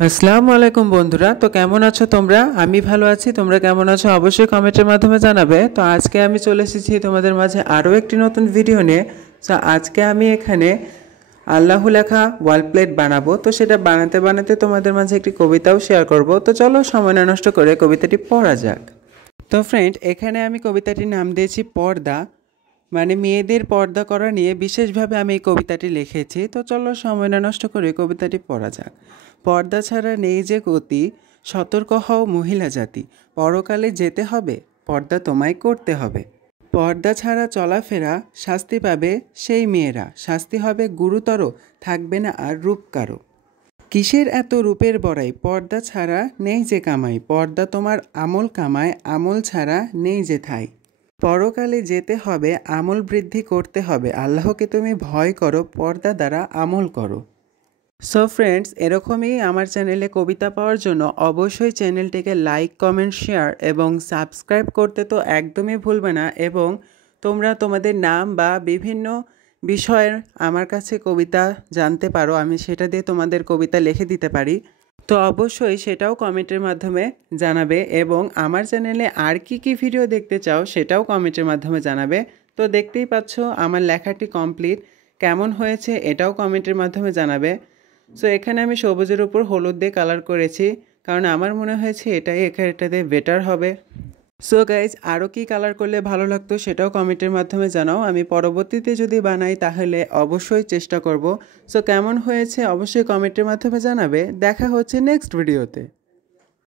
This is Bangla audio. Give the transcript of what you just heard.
আসসালামু আলাইকুম বন্ধুরা। তো কেমন আছো তোমরা? আমি ভালো আছি। তোমরা কেমন আছো অবশ্যই কমেন্টের মাধ্যমে জানাবে। তো আজকে আমি চলে এসেছি তোমাদের মাঝে আরও একটি নতুন ভিডিও নিয়ে। তো আজকে আমি এখানে আল্লাহু লেখা ওয়াল প্লেট বানাবো। তো সেটা বানাতে বানাতে তোমাদের মাঝে একটি কবিতাও শেয়ার করব। তো চলো সময় না নষ্ট করে কবিতাটি পড়া যাক। তো ফ্রেন্ড, এখানে আমি কবিতাটির নাম দিয়েছি পর্দা, মানে মেয়েদের পর্দা করা নিয়ে বিশেষভাবে আমি এই কবিতাটি লিখেছি। তো চলো সময় না নষ্ট করে কবিতাটি পড়া যাক। পর্দা ছাড়া নেই যে গতি, সতর্ক হও মহিলা জাতি, পরকালে যেতে হবে, পর্দা তোমায় করতে হবে। পর্দা ছাড়া চলাফেরা, শাস্তি পাবে সেই মেয়েরা, শাস্তি হবে গুরুতর, থাকবে না আর রূপ কারো। কিসের এত রূপের বড়াই, পর্দা ছাড়া নেই যে কামাই, পর্দা তোমার আমল কামায়, আমল ছাড়া নেই যে ঠাই। পরকালে যেতে হবে, আমল বৃদ্ধি করতে হবে, আল্লাহকে তুমি ভয় করো, পর্দা দ্বারা আমল করো। সো ফ্রেন্ডস, এরকমই আমার চ্যানেলে কবিতা পাওয়ার জন্য অবশ্যই চ্যানেলটিকে লাইক, কমেন্ট, শেয়ার এবং সাবস্ক্রাইব করতে তো একদমই ভুলবে না। এবং তোমরা তোমাদের নাম বা বিভিন্ন বিষয়ের আমার কাছে কবিতা জানতে পারো, আমি সেটা দিয়ে তোমাদের কবিতা লিখে দিতে পারি। তো অবশ্যই সেটাও কমেন্টের মাধ্যমে জানাবে এবং আমার চ্যানেলে আর কি ভিডিও দেখতে চাও সেটাও কমেন্টের মাধ্যমে জানাবে। তো দেখতেই পাচ্ছ আমার লেখাটি কমপ্লিট, কেমন হয়েছে এটাও কমেন্টের মাধ্যমে জানাবে। সো এখানে আমি সবুজের উপর হলুদ দিয়ে কালার করেছি, কারণ আমার মনে হয়েছে এটাতে বেটার হবে। সো গাইজ, আরও কি কালার করলে ভালো লাগতো সেটাও কমেন্টের মাধ্যমে জানাও। আমি পরবর্তীতে যদি বানাই তাহলে অবশ্যই চেষ্টা করব। সো কেমন হয়েছে অবশ্যই কমেন্টের মাধ্যমে জানাবে। দেখা হচ্ছে নেক্সট ভিডিওতে।